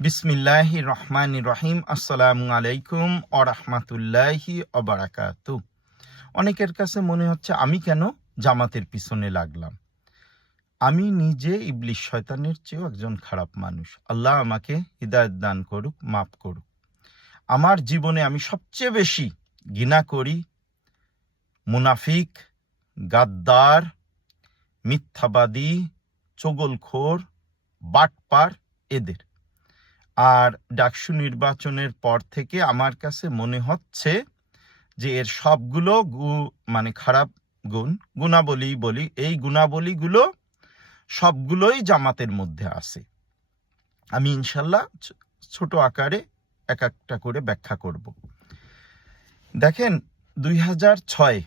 বিসমিল্লাহ রহমান রহিম। আসসালামু আলাইকুম ও রহমাতুল্লাহি অবরাকাতু অনেকের কাছে মনে হচ্ছে, আমি কেন জামাতের পিছনে লাগলাম? আমি নিজে ইবলিশ শয়তানের চেয়েও একজন খারাপ মানুষ। আল্লাহ আমাকে হৃদায়ত দান করুক, মাফ করুক। আমার জীবনে আমি সবচেয়ে বেশি ঘৃণা করি মুনাফিক, গাদ্দার, মিথ্যাবাদী, চগলখোর, বাটপার এদের। আর ডাকসু নির্বাচনের পর থেকে আমার কাছে মনে হচ্ছে যে এর সবগুলো গু- মানে খারাপ গুণ, গুণাবলী বলি, এই গুণাবলীগুলো সবগুলোই জামাতের মধ্যে আছে। আমি ইনশাল্লাহ ছোট আকারে এক একটা করে ব্যাখ্যা করব। দেখেন, দুই ছয়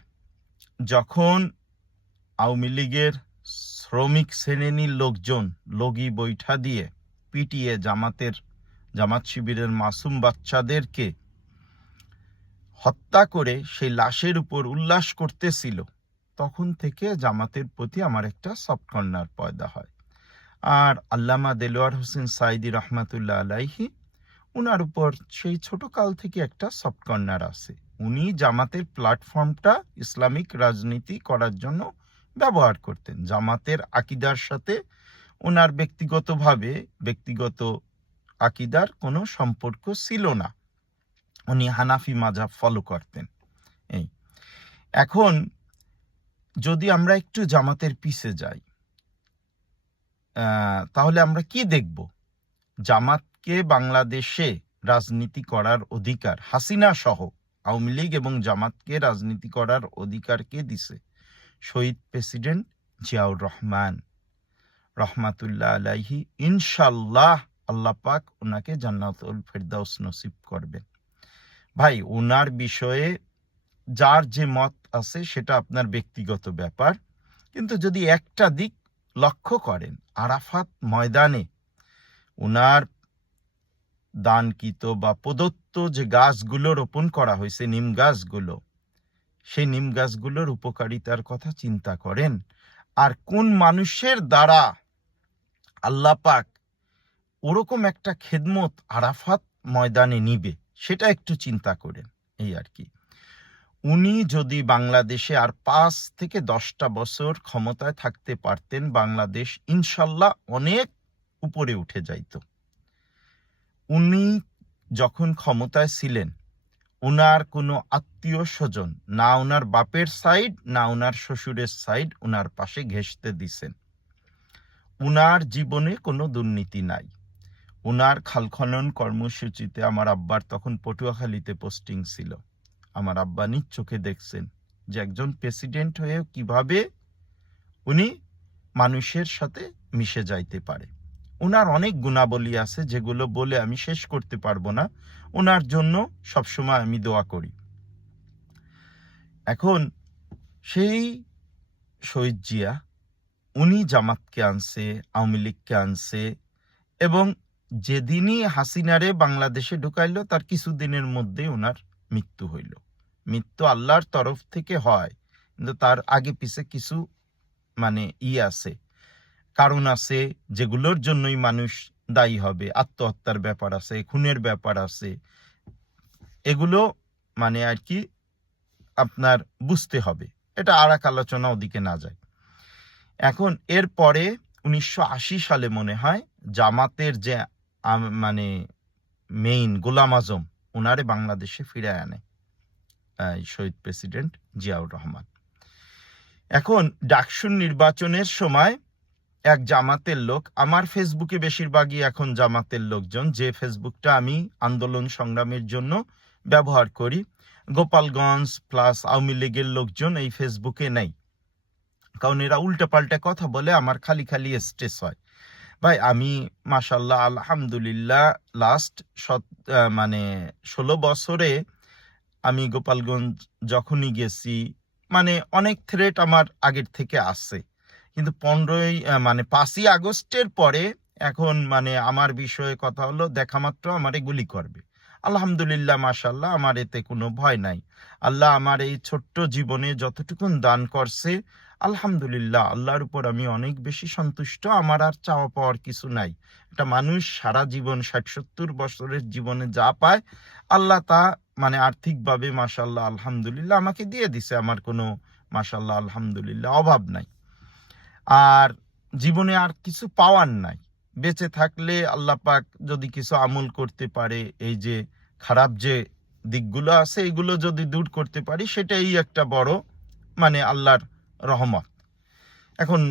যখন আওয়ামী লীগের শ্রমিক শ্রেণির লোকজন, লগি বৈঠা দিয়ে পিটিয়ে জামাতের জামাত শিবিরের মাসুম বাচ্চাদেরকে হত্যা করে সেই লাশের উপর উল্লাস করতেছিল, তখন থেকে জামাতের প্রতি আমার একটা সফট কর্নার পয়দা হয়। আর আল্লামা দেলোয়ার হোসেন সাইদি রহমাতুল্লাহ আলাইহি, উনার উপর সেই ছোট কাল থেকে একটা সফট কর্নার আছে। উনি জামাতের প্ল্যাটফর্মটা ইসলামিক রাজনীতি করার জন্য ব্যবহার করতেন। জামাতের আকিদার সাথে ওনার ব্যক্তিগতভাবে, ব্যক্তিগত আকিদার কোনো সম্পর্ক ছিল না। উনি হানাফি মাজাব ফলো করতেন। এই। এখন যদি আমরা একটু জামাতের পিছে যাই তাহলে আমরা কি দেখব? জামাতকে বাংলাদেশে রাজনীতি করার অধিকার হাসিনা সহ আওয়ামী লীগ এবং জামাতকে রাজনীতি করার অধিকার কে দিছে? শহীদ প্রেসিডেন্ট জিয়াউর রহমান। রহমাতুল্লাহ আলাইহি ইনশাল্লাহ আল্লাহ পাক ওনাকে জান্নাতুল ফেরদাউস নসিব করবেন। ভাই ওনার বিষয়ে যার যে মত আছে সেটা আপনার ব্যক্তিগত ব্যাপার। কিন্তু যদি একটা দিক লক্ষ্য করেন, আরাফাত ময়দানে ওনার দানকৃত বা প্রদত্ত যে গাছগুলো রোপণ করা হয়েছে, নিম গাছগুলো, সেই নিম গাছগুলোর উপকারিতার কথা চিন্তা করেন। আর কোন মানুষের দ্বারা আল্লাহ পাক ওরকম একটা খেদমত আরাফাত ময়দানে নিবে, সেটা একটু চিন্তা করেন, এই আর কি। উনি যদি বাংলাদেশে আর পাঁচ থেকে দশটা বছর ক্ষমতায় থাকতে পারতেন, বাংলাদেশ ইনশাল্লাহ অনেক উপরে উঠে যাইত। উনি যখন ক্ষমতায় ছিলেন ওনার কোনো আত্মীয় স্বজন, না ওনার বাপের সাইড, না ওনার শ্বশুরের সাইড ওনার পাশে ঘেঁষতে দিছেন। উনার জীবনে কোনো দুর্নীতি নাই। উনার খাল খনন কর্মসূচিতে আমার আব্বার তখন পটুয়াখালীতে পোস্টিং ছিল। আমার আব্বা নিজ চোখে দেখছেন যে একজন প্রেসিডেন্ট হয়েও কীভাবে উনি মানুষের সাথে মিশে যাইতে পারে। ওনার অনেক গুণাবলী আছে যেগুলো বলে আমি শেষ করতে পারব না। ওনার জন্য সবসময় আমি দোয়া করি। এখন সেই শহীদ জিয়া উনি জামাতকে আনছে, আওয়ামী লীগকে আনছে এবং যেদিনই হাসিনারে বাংলাদেশে ঢুকাইলো, তার কিছুদিনের মধ্যে ওনার মৃত্যু হইল। মৃত্যু আল্লাহর তরফ থেকে হয়, কিন্তু তার আগে পিছে কিছু মানে ই আছে, কারণ আছে যেগুলোর জন্যই মানুষ দায়ী হবে। আত্মহত্যার ব্যাপার আছে, খুনের ব্যাপার আছে। এগুলো মানে আর কি আপনার বুঝতে হবে। এটা আর এক আলোচনা ওদিকে না যায়। এখন এর পরে উনিশশো সালে মনে হয়, জামাতের যে মানে মেইন গোলাম আজম ওনারে বাংলাদেশে ফিরে আনে শহীদ প্রেসিডেন্ট জিয়াউর রহমান। এখন ডাকসুর নির্বাচনের সময় এক জামাতের লোক, আমার ফেসবুকে বেশিরভাগই এখন জামাতের লোকজন, যে ফেসবুকটা আমি আন্দোলন সংগ্রামের জন্য ব্যবহার করি, গোপালগঞ্জ প্লাস আওয়ামী লীগের লোকজন এই ফেসবুকে নেই। কারণ এরা উল্টাপাল্টা কথা বলে, আমার খালি খালি স্ট্রেস হয়। ভাই, আমি মাশাল্লাহ আলহামদুলিল্লাহ লাস্ট মানে ষোলো বছরে আমি গোপালগঞ্জ যখনই গেছি মানে অনেক থ্রেট আমার আগের থেকে আসছে কিন্তু পনেরোই মানে পাঁচই আগস্টের পরে এখন মানে আমার বিষয়ে কথা হলো, দেখা মাত্র আমারে গুলি করবে। আলহামদুলিল্লাহ মাশাল্লাহ আমার এতে কোনো ভয় নাই। আল্লাহ আমার এই ছোট্ট জীবনে যতটুকুন দান করছে আলহামদুলিল্লাহ, আল্লাহর উপর আমি অনেক বেশি সন্তুষ্ট, আমার আর চাওয়া পাওয়ার কিছু নাই। একটা মানুষ সারা জীবন ষাট সত্তর বছরের জীবনে যা পায়, আল্লাহ তা মানে আর্থিকভাবে মাসাল্লাহ আলহামদুলিল্লাহ আমাকে দিয়ে দিছে, আমার কোনো মাসাল্লাহ আলহামদুলিল্লাহ অভাব নাই। আর জীবনে আর কিছু পাওয়ার নাই। বেঁচে থাকলে আল্লাহ পাক যদি কিছু আমল করতে পারে, এই যে খারাপ যে দিকগুলো আছে, এগুলো যদি দূর করতে পারি, সেটাই একটা বড় মানে আল্লাহর রহমত। এখন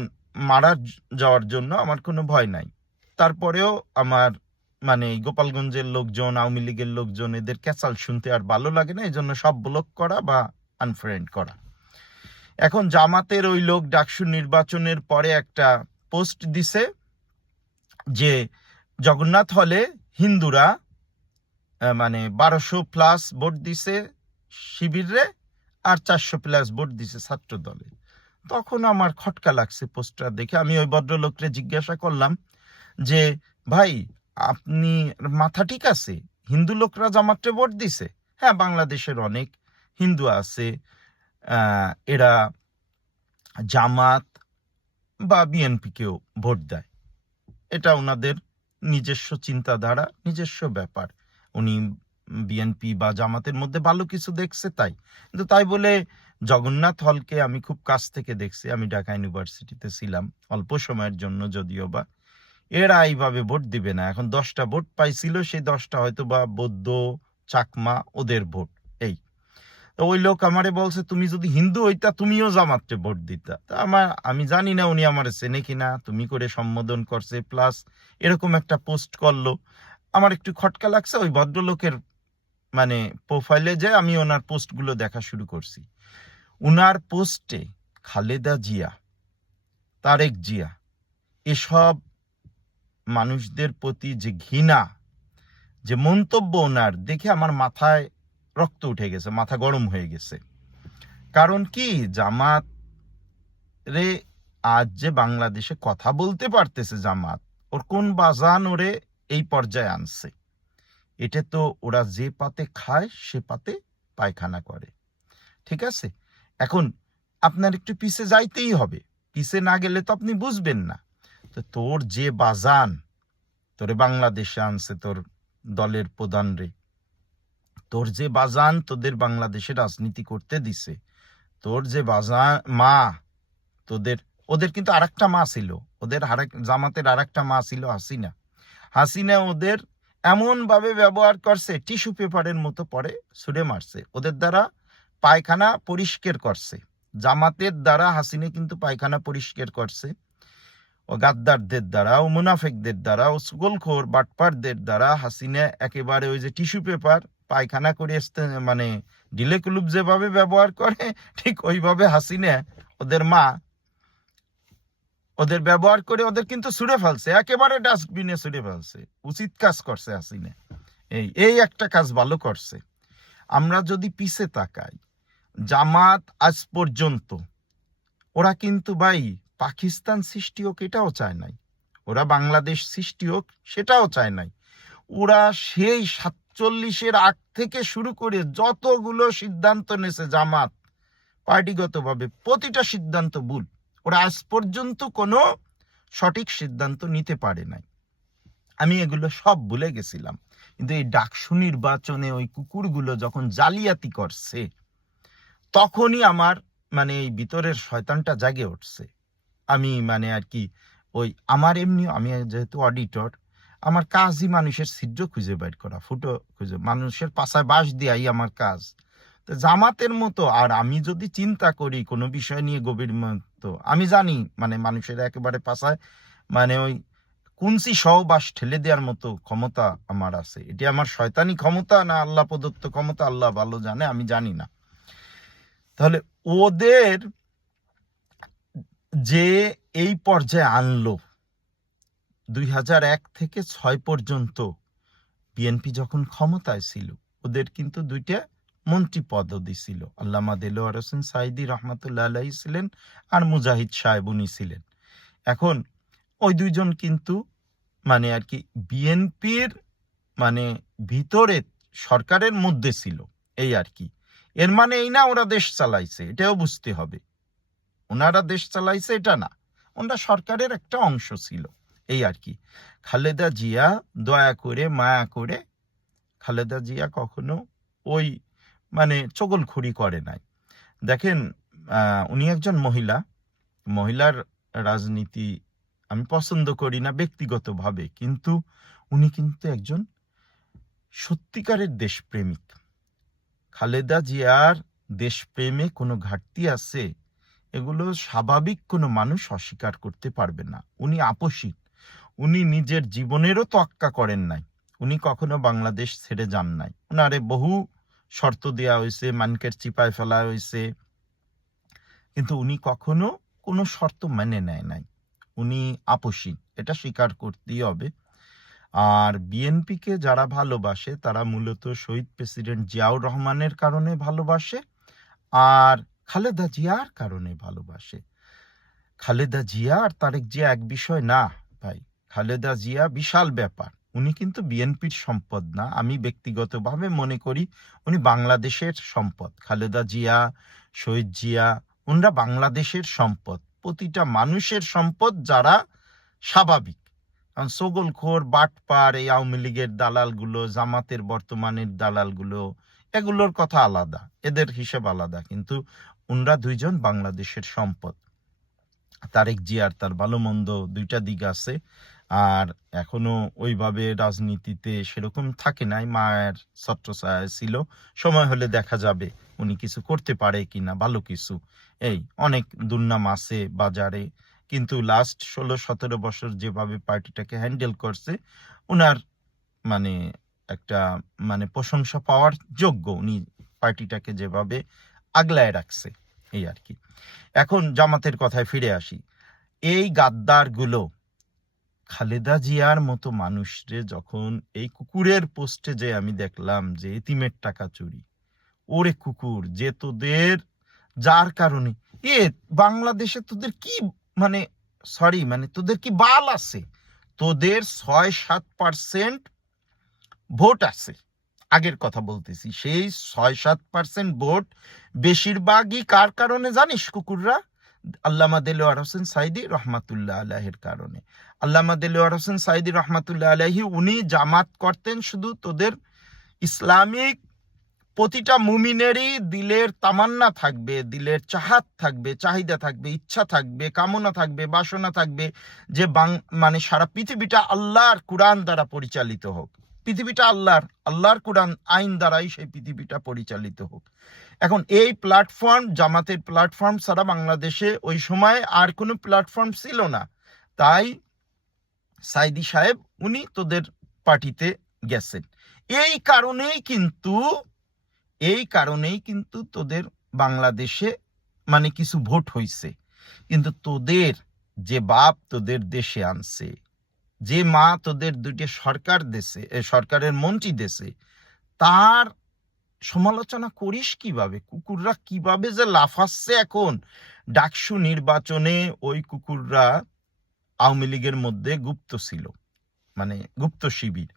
মারা যাওয়ার জন্য আমার কোনো ভয় নাই। তারপরেও আমার মানে গোপালগঞ্জের লোকজন, আওয়ামী লীগের লোকজন, এদের ক্যাচাল শুনতে আর ভালো লাগে না এই জন্য সব ব্লক করা বা আনফ্রেন্ড করা। এখন জামাতের ওই লোক ডাকসু নির্বাচনের পরে একটা পোস্ট দিছে যে জগন্নাথ হলে হিন্দুরা মানে বারোশো প্লাস ভোট দিছে শিবিরে আর চারশো প্লাস ভোট দিছে ছাত্র দলে তখন আমার খটকা লাগছে পোস্টার দেখে। আমি ওই ভদ্রলোককে জিজ্ঞাসা করলাম যে, ভাই, আপনি মাথা ঠিক আছে? হিন্দু লোকরা জামাতে ভোট দিছে? হ্যাঁ বাংলাদেশের অনেক হিন্দু আছে। এরা জামাত বা বিএনপিকেও ভোট দেয়। এটা ওনাদের নিজস্ব চিন্তাধারা, নিজস্ব ব্যাপার। উনি বিএনপি বা জামাতের মধ্যে ভালো কিছু দেখছে তাই। কিন্তু তাই বলে জগন্নাথ হলকে আমি খুব কাছ থেকে দেখছি। আমি ঢাকা ইউনিভার্সিটিতে ছিলাম, অল্প সময়ের জন্য যদিও বা। এরা এইভাবে ভোট দিবে না। এখন দশটা ভোট পাইছিল, সেই দশটা হয়তো বা বৌদ্ধ, চাকমা, ওদের ভোট, এই। তো ওই লোক আমারে বলছে, তুমি যদি হিন্দু হইতা, তুমিও জামাতে ভোট দিতা। তা আমার, আমি জানি না উনি আমার চেনে কিনা, তুমি করে সম্বোধন করছে, প্লাস এরকম একটা পোস্ট করল। আমার একটু খটকা লাগছে, ওই ভদ্রলোকের মানে প্রোফাইলে যে আমি ওনার পোস্টগুলো দেখা শুরু করছি। উনার পোস্টে খালেদা জিয়া, তারেক জিয়া, এসব মানুষদের প্রতি যে ঘৃণা, যে মন্তব্য ওনার, দেখে আমার মাথায় রক্ত উঠে গেছে, মাথা গরম হয়ে গেছে। কারণ কি? জামাত রে আজ যে বাংলাদেশে কথা বলতে পারতেছে জামাত, ওর কোন বাজান ওরে এই পর্যায়ে আনছে? এটা তো ওরা যে পাতে খায়, সে পাতে পায়খানা করে। ঠিক আছে? এখন আপনার একটু পিছে যাইতেই হবে। পিছে না গেলে তো আপনি বুঝবেন না। তো তোর যে বাজান, তোরে বাংলাদেশে আনছে তোর দলের প্রধান রে। তোর যে বাজান তোদের বাংলাদেশে রাজনীতি করতে দিছে। তোর যে বাজান, মা তোদের, ওদের কিন্তু আরেকটা মা ছিল। ওদের জামাতের আরেকটা মা ছিল হাসিনা। হাসিনা ওদের এমন ভাবে ব্যবহার করছে, টিস্যু পেপারের মতো পরে ছুড়ে মারছে। ওদের দ্বারা পায়খানা পরিষ্কার করছে। জামাতের দ্বারা হাসিনা কিন্তু পায়খানা পরিষ্কার করছে। ও গাদ্দারদের দ্বারা, ও মুনাফেকদের দ্বারা, ও সুগলখোর, বাটপারদের দ্বারা হাসিনা একেবারে ওই যে টিস্যু পেপার পায়খানা করে মানে ডিলে কুলুপ যেভাবে ব্যবহার করে, ঠিক ওইভাবে হাসিনা ওদের মা ওদের ব্যবহার করে ওদের কিন্তু ছুড়ে ফেলছে, একেবারে ডাস্টবিনে ছুড়ে ফেলছে। উচিত কাজ করছে হাসিনা। এই এই একটা কাজ ভালো করছে। আমরা যদি পিছে তাকাই জামাত আজ পর্যন্ত। ওরা কিন্তু ভাই পাকিস্তান সৃষ্টি হোক এটাও চায় নাই। ওরা বাংলাদেশ সৃষ্টি হোক সেটাও চায় নাই। ওরা সেই সাতচল্লিশের আগ থেকে শুরু করে যতগুলো সিদ্ধান্ত নেছে জামাত, পার্টিগতভাবে প্রতিটা সিদ্ধান্ত ভুল। ওরা আজ পর্যন্ত কোনো সঠিক সিদ্ধান্ত নিতে পারে নাই। আমি এগুলো সব ভুলে গেছিলাম। কিন্তু এই ডাকসু নির্বাচনে ওই কুকুরগুলো যখন জালিয়াতি করছে তখনই আমার মানে এই ভিতরের শয়তানটা জাগে উঠছে। আমি মানে আর কি ওই আমার এমনি, আমি যেহেতু অডিটর আমার কাজই মানুষের ছিদ্র খুঁজে বের করা, ফুটো খুঁজে, মানুষের পাশায় বাস দেওয়াই আমার কাজ। তো জামাতের মতো আর আমি যদি চিন্তা করি কোনো বিষয় নিয়ে গভীর মতো, আমি জানি মানে মানুষের একেবারে পাশায় মানে ওই কুঞ্চি সহবাস ঠেলে দেওয়ার মতো ক্ষমতা আমার আছে। এটি আমার শয়তানি ক্ষমতা না আল্লাহ প্রদত্ত ক্ষমতা, আল্লাহ ভালো জানে, আমি জানি না। তাহলে ওদের যে এই পর্যায়ে আনলো, দুই হাজার এক থেকে ছয় পর্যন্ত বিএনপি যখন ক্ষমতায় ছিল, ওদের কিন্তু দুইটা মন্ত্রী পদও দিছিল। আল্লামা দেলোয়ার হোসেন সাইদি রহমতুল্লাহ আলাহি ছিলেন আর মুজাহিদ সাহেব উনি ছিলেন। এখন ওই দুইজন কিন্তু মানে আর কি বিএনপির মানে ভিতরে সরকারের মধ্যে ছিল, এই আর কি। এর মানে এই না ওরা দেশ চালাইছে, এটাও বুঝতে হবে। ওনারা দেশ চালাইছে, এটা না। ওনারা সরকারের একটা অংশ ছিল, এই আর কি। খালেদা জিয়া দয়া করে, মায়া করে, খালেদা জিয়া কখনো ওই মানে চগলখড়ি করে নাই। দেখেন উনি একজন মহিলা, মহিলার রাজনীতি আমি পছন্দ করি না ব্যক্তিগতভাবে, কিন্তু উনি কিন্তু একজন সত্যিকারের দেশপ্রেমিক। খালেদা জিয়ার দেশপ্রেমে কোনো ঘাটতি আছে, এগুলো স্বাভাবিক কোনো মানুষ অস্বীকার করতে পারবে না। উনি আপসী উনি নিজের জীবনেরও তোয়াক্কা করেন নাই। উনি কখনো বাংলাদেশ ছেড়ে যান নাই। ওনারে বহু শর্ত দেওয়া হয়েছে, মানকের চিপায় ফেলা হয়েছে। কিন্তু উনি কখনো কোনো শর্ত মেনে নেয় নাই। উনি আপসী এটা স্বীকার করতেই হবে। আর বিএনপিকে যারা ভালোবাসে, তারা মূলত শহীদ প্রেসিডেন্ট জিয়াউর রহমানের কারণে ভালোবাসে আর খালেদা জিয়ার কারণে ভালোবাসে। খালেদা জিয়া আর তারেক জিয়া এক বিষয় না ভাই। খালেদা জিয়া বিশাল ব্যাপার। উনি কিন্তু বিএনপির সম্পদ না। আমি ব্যক্তিগতভাবে মনে করি উনি বাংলাদেশের সম্পদ। খালেদা জিয়া, শহীদ জিয়া, ওনারা বাংলাদেশের সম্পদ। প্রতিটা মানুষের সম্পদ যারা স্বাভাবিক। কারণ সগলখোর, বাটপার এই আওয়ামী লীগের দালালগুলো, জামাতের বর্তমানের দালালগুলো, এগুলোর কথা আলাদা, এদের হিসেব আলাদা, কিন্তু উনরা দুইজন বাংলাদেশের সম্পদ। তারেক জিয়ার তার ভালো মন্দ দুইটা দিক আছে, আর এখনও ওইভাবে রাজনীতিতে সেরকম থাকে নাই, মায়ের ছত্রছায়া ছিল, সময় হলে দেখা যাবে উনি কিছু করতে পারে কিনা, ভালো কিছু। এই অনেক দুর্নাম আছে বাজারে কিন্তু লাস্ট ষোলো সতেরো বছর যেভাবে পার্টিটাকে হ্যান্ডেল করছে ওনার মানে একটা মানে প্রশংসা পাওয়ার যোগ্য উনি পার্টিটাকে যেভাবে আগলায় রাখছে, এই আর কি। এখন জামাতের কথায় ফিরে আসি। এই গাদ্দারগুলো খালেদা জিয়ার মতো মানুষরে যখন এই কুকুরের পোস্টে যে আমি দেখলাম যে এতিমের টাকা চুরি, ওরে কুকুর, যে তোদের, যার কারণে, এ বাংলাদেশে তোদের কি মানে সরি মানে তোদের কি বাল আছে? তোদের ছয় সাত পার্সেন্ট ভোট আছে। আগের কথা বলতেছি, সেই ছয় সাত পার্সেন্ট ভোট বেশিরভাগই কার কারণে জানিস কুকুররা? আল্লামা দেলোয়ার হোসেন সাইদি রহমাতুল্লাহ আলাহের কারণে। আল্লামা দেলোয়ার হোসেন সাইদি রহমাতুল্লাহ আলাহি উনি জামাত করতেন শুধু তোদের ইসলামিক প্রতিটা মুমিনেরই দিলের তামান্না থাকবে, দিলের চাহাত থাকবে, চাহিদা থাকবে, ইচ্ছা থাকবে, কামনা থাকবে, বাসনা থাকবে যে বাং মানে সারা পৃথিবীটা আল্লাহর কোরআন দ্বারা পরিচালিত হোক। পৃথিবীটা আল্লাহর আল্লাহর কোরআন আইন দ্বারাই সেই পৃথিবীটা পরিচালিত হোক। এখন এই প্ল্যাটফর্ম, জামাতের প্ল্যাটফর্ম ছাড়া বাংলাদেশে ওই সময় আর কোনো প্ল্যাটফর্ম ছিল না। তাই সাইদি সাহেব, উনি তোদের পার্টিতে গেছেন। এই কারণেই কিন্তু এই কারণেই কিন্তু তোদের বাংলাদেশে মানে কিছু ভোট হইছে। কিন্তু তোদের যে বাপ তোদের দেশে আনছে, যে মা তোদের দুটি সরকার দেশে সরকারের মন্ত্রী দেশে তার সমালোচনা করিস কীভাবে? কুকুররা কীভাবে যে লাফাচ্ছে এখন? ডাকসু নির্বাচনে ওই কুকুররা আওয়ামী লীগের মধ্যে গুপ্ত ছিল মানে গুপ্ত শিবির।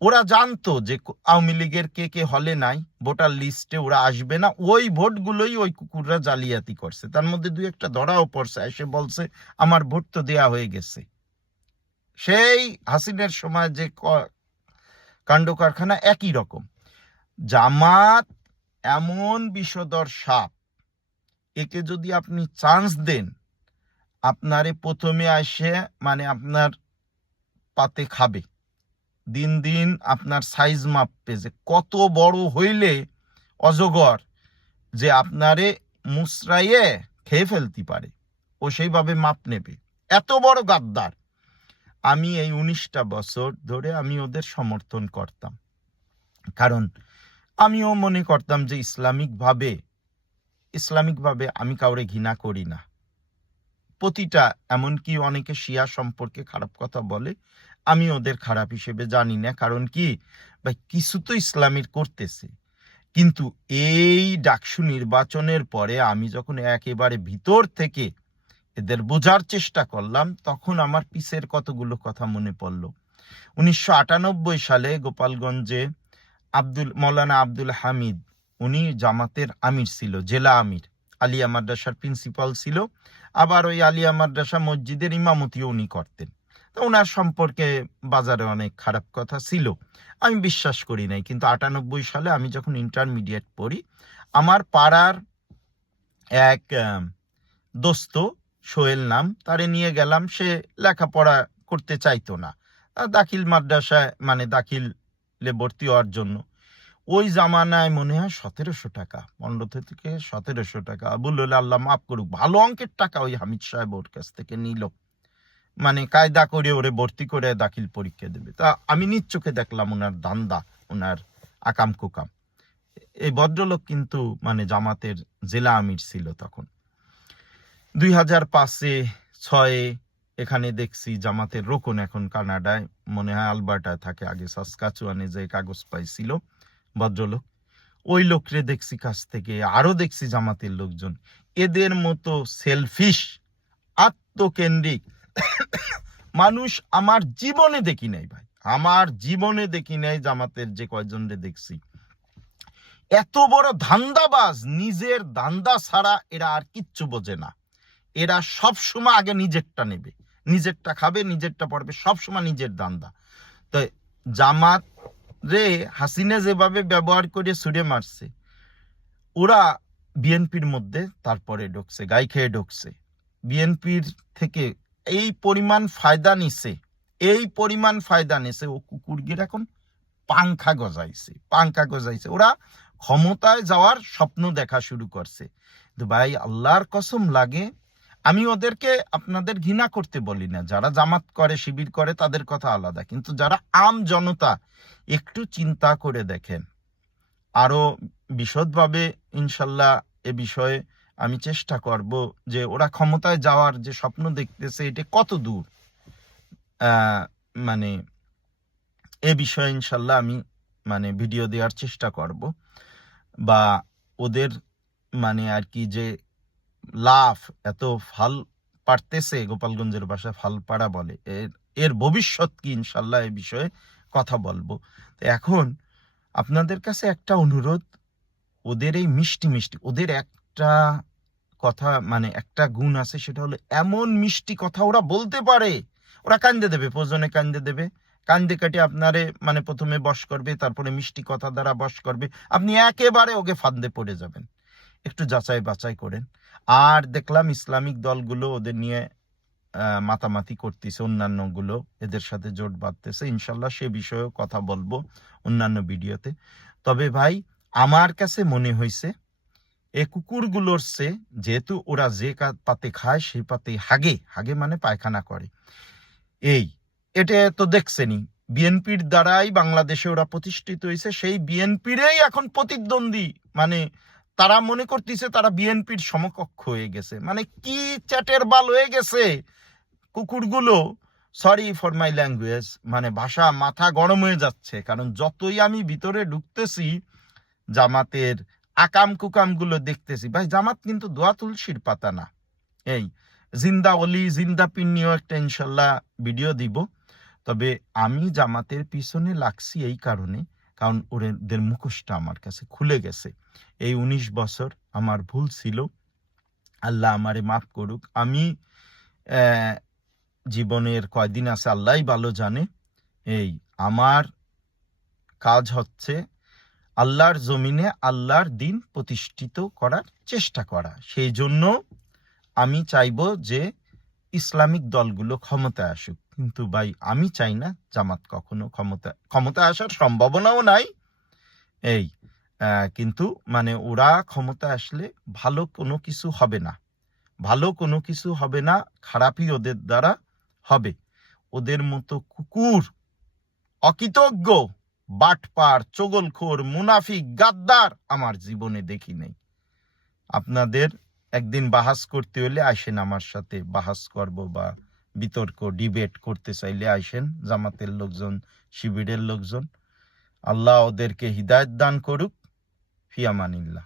ওরা জানতো যে আওয়ামী লীগের কে কে হলে নাই, ভোটার লিস্টে ওরা আসবে না, ওই ভোটগুলোই ওই কুকুররা জালিয়াতি করছে। তার মধ্যে দুই একটা ধরাও পড়ছে এসে বলছে, আমার ভোট তো দেয়া হয়ে গেছে। সেই হাসিনের সময় যে কাণ্ড কারখানা একই রকম। জামাত এমন বিষদর সাপ, একে যদি আপনি চান্স দেন, আপনারে প্রথমে আসে মানে আপনার পাতে খাবে। দিন দিন আপনার সাইজ মাপবে যে কত বড় হইলে অজগর যে আপনারে মুসরাইয়ে খেয়ে ফেলতে পারে, ও সেইভাবে মাপ নেবে। এত বড় গাদ্দার। আমি এই উনিশটা বছর ধরে আমি ওদের সমর্থন করতাম। কারণ আমিও মনে করতাম যে ইসলামিকভাবে ইসলামিকভাবে আমি কাউরে ঘৃণা করি না। প্রতিটা, এমনকি অনেকে শিয়া সম্পর্কে খারাপ কথা বলে আমি ওদের খারাপ হিসেবে জানি না, কারণ কি? ভাই, কিছু তো ইসলামের করতেছে। কিন্তু এই ডাকসু নির্বাচনের পরে আমি যখন একেবারে ভিতর থেকে এদের বোঝার চেষ্টা করলাম, তখন আমার পিসের কতগুলো কথা মনে পড়ল। উনিশশো আটানব্বই সালে গোপালগঞ্জে আব্দুল, মৌলানা আব্দুল হামিদ, উনি জামাতের আমির ছিল, জেলা আমির। আলিয়া মাদ্রাসার প্রিন্সিপাল ছিল। আবার ওই আলিয়া মাদ্রাসা মসজিদের ইমামতিও উনি করতেন। ওনার সম্পর্কে বাজারে অনেক খারাপ কথা ছিল। আমি বিশ্বাস করি নাই, কিন্তু আটানব্বই সালে আমি যখন ইন্টারমিডিয়েট পড়ি, আমার পাড়ার এক দোস্ত সোহেল নাম, তারে নিয়ে গেলাম, সে লেখাপড়া করতে চাইতো না। দাখিল মাদ্রাসায় মানে দাখিলে ভর্তি হওয়ার জন্য। ওই জামানায় মনে হয় সতেরোশো টাকা পনেরো থেকে সতেরোশো টাকা। বলল আল্লাহ মাফ করুক, ভালো অঙ্কের টাকা ওই হামিদ সাহেব ওর কাছ থেকে নিল। মানে কায়দা করে ওরে ভর্তি করে দাখিল পরীক্ষা দেবে। তা আমি নিজ চোখে দেখলাম ওনার দান্দা, ওনার আকাম কুকাম। এই ভদ্রলোক কিন্তু মানে জামাতের জেলা আমির ছিল তখন। দুই হাজার পাঁচে ছয়ে এখানে দেখছি জামাতের রোকন এখন কানাডায়, মনে হয় আলবার্টায় থাকে আগে সাসকাচুয়ানে যে কাগজ পাইছিল ভদ্রলোক। ওই লোকরে দেখছি কাছ থেকে আরও দেখছি জামাতের লোকজন। এদের মতো সেলফিশ আত্মকেন্দ্রিক মানুষ আমার জীবনে দেখি নাই ভাই। আমার জীবনে দেখি নাই জামাতের যে কয়জনরে দেখছি। এত বড় ধান্দাবাজ নিজের দান্দা ছাড়া এরা আর কিচ্ছু বোঝে না। এরা সব সময় আগে নিজেরটা নেবে। নিজেরটা খাবে, নিজেরটা পড়বে সব সময় নিজের দান্দা তো জামাত রে হাসিনা যেভাবে ব্যবহার করে ছুড়ে মারছে, ওরা বিএনপির মধ্যে তারপরে ঢুকছে, গাই খেয়ে ঢুকছে। বিএনপির থেকে এই পরিমাণ ফায়দা নিছে, এই পরিমাণ ফায়দা নিছে, ও কুকুরগির এখন পাংখা গজাইছে পাংখা গজাইছে। ওরা ক্ষমতায় যাওয়ার স্বপ্ন দেখা শুরু করছে। ভাই, আল্লাহর কসম লাগে, আমি ওদেরকে আপনাদের ঘৃণা করতে বলি না। যারা জামাত করে, শিবির করে, তাদের কথা আলাদা। কিন্তু যারা আম জনতা, একটু চিন্তা করে দেখেন। আরও বিশদভাবে ইনশাল্লাহ এ বিষয়ে আমি চেষ্টা করব যে ওরা ক্ষমতায় যাওয়ার যে স্বপ্ন দেখতেছে, এটা কত দূর? মানে এ বিষয়ে ইনশাল্লাহ আমি মানে ভিডিও দেওয়ার চেষ্টা করব। বা ওদের মানে আর কি যে লাভ এত ফাল পারতেছে, গোপালগঞ্জের ভাষায় ফাল পাড়া বলে। এর এর ভবিষ্যৎ কি ইনশাল্লাহ এ বিষয়ে কথা বলব। তো এখন আপনাদের কাছে একটা অনুরোধ, ওদের এই মিষ্টি মিষ্টি, ওদের একটা কথা মানে একটা গুণ আছে, সেটা হলো এমন মিষ্টি কথা ওরা বলতে পারে। ওরা কান্দে দেবে, প্রয়োজনে কান্দে দেবে। কান্দে কাটে আপনারে মানে প্রথমে বস করবে, তারপরে মিষ্টি কথা দ্বারা বস করবে। আপনি একেবারে ওকে ফান্দে পড়ে যাবেন। একটু যাচাই বাছাই করেন। আর দেখলাম ইসলামিক দলগুলো ওদের নিয়ে মাতামাতি করতেছে অন্যান্যগুলো এদের সাথে জোট বাঁধতেছে। ইনশাল্লাহ সে বিষয়েও কথা বলব অন্যান্য ভিডিওতে। তবে ভাই, আমার কাছে মনে হয়েছে এই কুকুরগুলোর সে, যেহেতু ওরা যে পাতে খায়, সেই পাতে হাগে। হাগে মানে পায়খানা করে। এই, এটা তো দেখছেনি বিএনপির দ্বারাই বাংলাদেশে ওরা প্রতিষ্ঠিত হয়েছে। সেই বিএনপিরই এখন প্রতিদ্বন্দ্বী। মানে তারা মনে করতেছে তারা বিএনপির সমকক্ষ হয়ে গেছে। মানে কি চ্যাটের বাল হয়ে গেছে? কুকুরগুলো সরি ফর মাই ল্যাঙ্গুয়েজ মানে ভাষা মাথা গরম হয়ে যাচ্ছে। কারণ যতই আমি ভিতরে ঢুকতেছি, জামাতের আকাম কুকামগুলো দেখতেছি। ভাই, জামাত কিন্তু দোয়া তুলসীর পাতা না। এই, জিন্দা অলি জিন্দা পিন নিয়েও একটা ইনশাল্লাহ ভিডিও দিব। তবে আমি জামাতের পিছনে লাগছি এই কারণে, কারণ ওদের মুখোশটা আমার কাছে খুলে গেছে। এই উনিশ বছর আমার ভুল ছিল। আল্লাহ আমারে মাফ করুক। আমি জীবনের কয়দিন আছে, আল্লাহই ভালো জানে। এই, আমার কাজ হচ্ছে আল্লাহর জমিনে আল্লাহর দিন প্রতিষ্ঠিত করার চেষ্টা করা। সেই জন্য আমি চাইব যে ইসলামিক দলগুলো ক্ষমতায় আসুক। কিন্তু ভাই, আমি চাই না জামাত কখনো ক্ষমতা ক্ষমতা আসার সম্ভাবনাও নাই। এই কিন্তু মানে ওরা ক্ষমতা আসলে ভালো কোনো কিছু হবে না। ভালো কোনো কিছু হবে না, খারাপই ওদের দ্বারা হবে। ওদের মতো কুকুর, অকৃতজ্ঞ বাটপার চগলখোর মুনাফিক, গাদ্দার আমার জীবনে দেখি নেই। আপনাদের একদিন বাহাস করতে হলে আসেন আমার সাথে, বাহাস করব বা বিতর্ক, ডিবেট করতে চাইলে আসেন, জামাতের লোকজন, শিবিরের লোকজন। আল্লাহ ওদেরকে হৃদায়ত দান করুক ফিয়ামানিল্লাহ